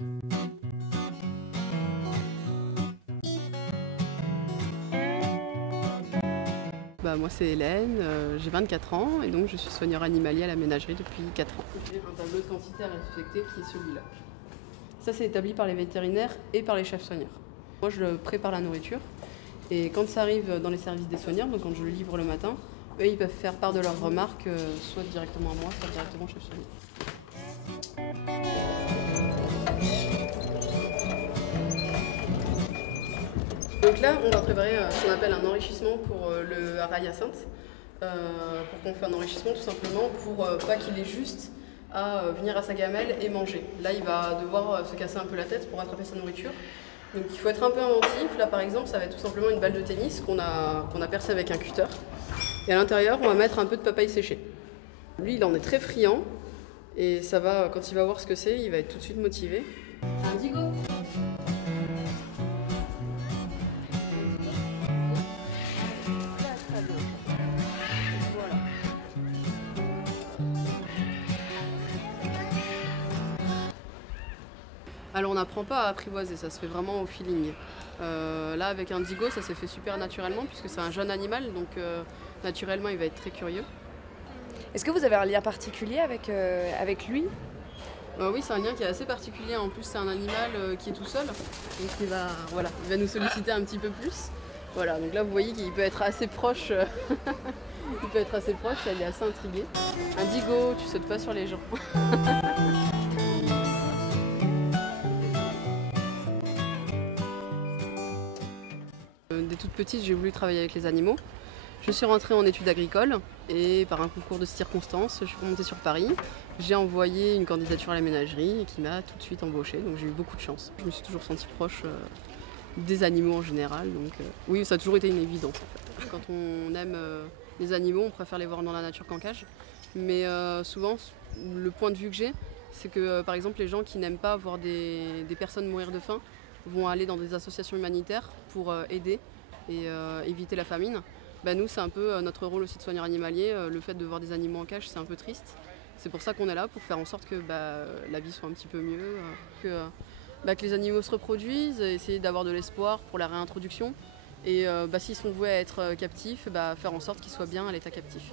Moi c'est Hélène, j'ai 24 ans et donc je suis soigneur animalier à la ménagerie depuis 4 ans. J'ai un tableau de quantité à respecter qui est celui-là. Ça c'est établi par les vétérinaires et par les chefs soigneurs. Moi je prépare la nourriture et quand ça arrive dans les services des soigneurs, donc quand je le livre le matin, eux ils peuvent faire part de leurs remarques soit directement à moi, soit directement au chef soigneur. Donc là, on va préparer ce qu'on appelle un enrichissement pour le hara hyacinthe. Pour qu'on fasse un enrichissement tout simplement pour pas qu'il ait juste à venir à sa gamelle et manger. Là, il va devoir se casser un peu la tête pour attraper sa nourriture. Donc il faut être un peu inventif. Là, par exemple, ça va être tout simplement une balle de tennis qu'on a percée avec un cutter. Et à l'intérieur, on va mettre un peu de papaye séchée. Lui, il en est très friand. Et ça va, quand il va voir ce que c'est, il va être tout de suite motivé. Indigo. Alors on n'apprend pas à apprivoiser, ça se fait vraiment au feeling. Là avec Indigo ça s'est fait super naturellement puisque c'est un jeune animal donc naturellement il va être très curieux. Est-ce que vous avez un lien particulier avec lui? Oui, c'est un lien qui est assez particulier, en plus c'est un animal qui est tout seul, donc il va nous solliciter un petit peu plus. Voilà, donc là vous voyez qu'il peut être assez proche, il peut être assez proche, il est assez intrigué. Indigo, tu sautes pas sur les gens. Dès toute petite, j'ai voulu travailler avec les animaux. Je suis rentrée en études agricoles et par un concours de circonstances, je suis remontée sur Paris. J'ai envoyé une candidature à la ménagerie et qui m'a tout de suite embauchée, donc j'ai eu beaucoup de chance. Je me suis toujours sentie proche des animaux en général, donc oui, ça a toujours été une évidence en fait. Quand on aime les animaux, on préfère les voir dans la nature qu'en cage. Mais souvent, le point de vue que j'ai, c'est que par exemple les gens qui n'aiment pas voir des personnes mourir de faim vont aller dans des associations humanitaires pour aider et éviter la famine. Nous, c'est un peu notre rôle aussi de soigneur animalier. Le fait de voir des animaux en cage, c'est un peu triste. C'est pour ça qu'on est là, pour faire en sorte que la vie soit un petit peu mieux, que les animaux se reproduisent, essayer d'avoir de l'espoir pour la réintroduction. Et s'ils sont voués à être captifs, faire en sorte qu'ils soient bien à l'état captif.